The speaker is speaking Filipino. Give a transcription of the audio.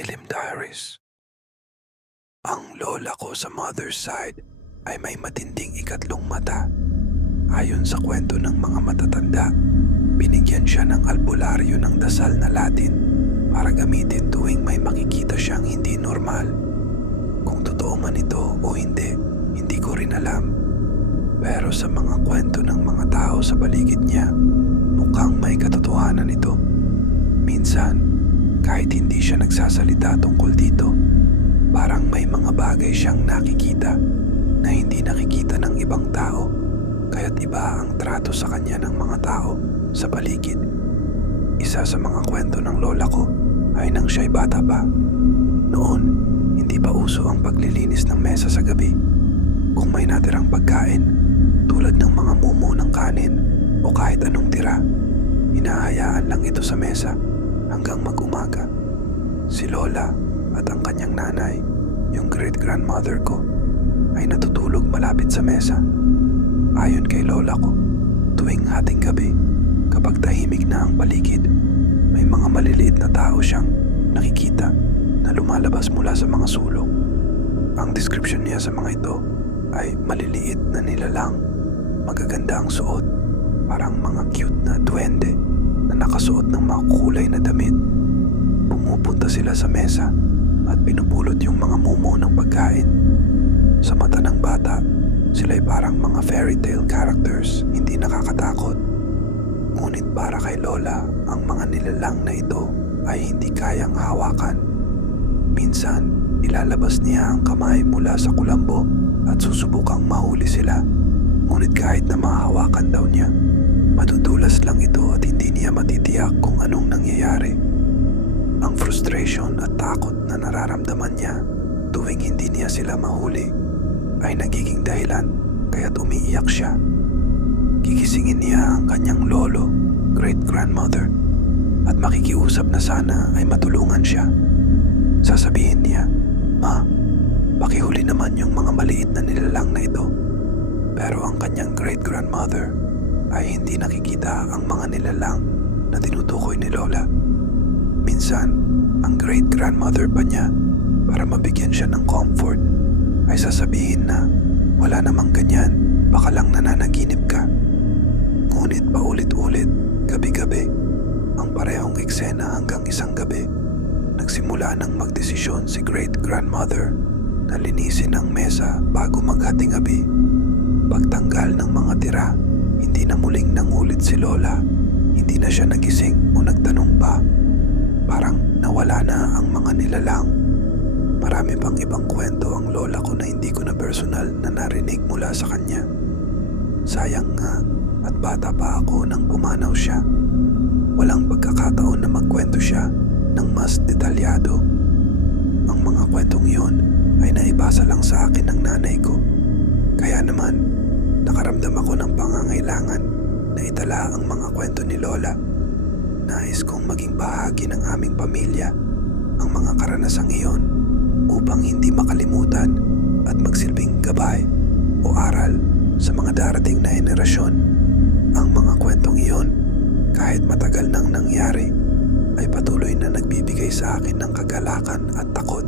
Kilim Diaries. Ang lola ko sa mother's side ay may matinding ikatlong mata. Ayon sa kwento ng mga matatanda, binigyan siya ng albularyo ng dasal na Latin para gamitin tuwing may makikita siyang hindi normal. Kung totoo man ito o hindi, hindi ko rin alam. Pero sa mga kwento ng mga tao sa paligid niya, mukhang may katotohanan ito. Minsan, kahit hindi siya nagsasalita tungkol dito, parang may mga bagay siyang nakikita na hindi nakikita ng ibang tao, kaya't iba ang trato sa kanya ng mga tao sa paligid. Isa sa mga kwento ng lola ko ay nang siya'y bata pa. Noon, hindi pa uso ang paglilinis ng mesa sa gabi. Kung may natirang pagkain, tulad ng mga mumo ng kanin o kahit anong tira, hinahayaan lang ito sa mesa hanggang mag-umaga. Si lola at ang kanyang nanay, yung great-grandmother ko, ay natutulog malapit sa mesa. Ayon kay lola ko, tuwing hating gabi, kapag tahimik na ang paligid, may mga maliliit na tao siyang nakikita na lumalabas mula sa mga sulok. Ang description niya sa mga ito ay maliliit na nilalang, magaganda ang suot, parang mga cute na duwende na nakasuot ng mga kulay na damit. Pumupunta sila sa mesa at pinupulot yung mga mumo ng pagkain. Sa mata ng bata, sila'y parang mga fairy tale characters, hindi nakakatakot. Ngunit para kay lola, ang mga nilalang na ito ay hindi kayang hawakan. Minsan, ilalabas niya ang kamay mula sa kulambo at susubukang mahuli sila. Ngunit kahit na mahawakan daw niya, madudulas lang ito at hindi niya matitiyak kung anong nangyayari. Ang frustration at takot na nararamdaman niya tuwing hindi niya sila mahuli ay nagiging dahilan kaya't umiiyak siya. Gigisingin niya ang kanyang lolo, great-grandmother, at makikiusap na sana ay matulungan siya. Sasabihin niya, "Ma, pakihuli naman yung mga maliit na nilalang na ito." Pero ang kanyang great-grandmother ay hindi nakikita ang mga nilalang na tinutukoy ni lola. Minsan, ang great-grandmother pa niya, para mabigyan siya ng comfort, ay sasabihin na wala namang ganyan, baka lang nananaginip ka. Ngunit paulit-ulit, gabi-gabi, ang parehong eksena hanggang isang gabi, nagsimula nang magdesisyon si great-grandmother na linisin ang mesa bago maghating gabi. Pagtanggal ng mga tira, hindi na muling nangulit si lola. Hindi na siya nagising o nagtanong pa. Parang nawala na ang mga nilalang. Marami pang ibang kwento ang lola ko na hindi ko na personal na narinig mula sa kanya. Sayang nga at bata pa ako nang pumanaw siya. Walang pagkakataon na magkwento siya ng mas detalyado. Ang mga kwentong iyon ay naibasa lang sa akin ng nanay ko. Kaya naman, nakaramdam ako ng pangangailangan na itala ang mga kwento ni lola. Nais kong maging bahagi ng aming pamilya ang mga karanasang iyon upang hindi makalimutan at magsilbing gabay o aral sa mga darating na henerasyon. Ang mga kwentong iyon, kahit matagal nang nangyari, ay patuloy na nagbibigay sa akin ng kagalakan at takot.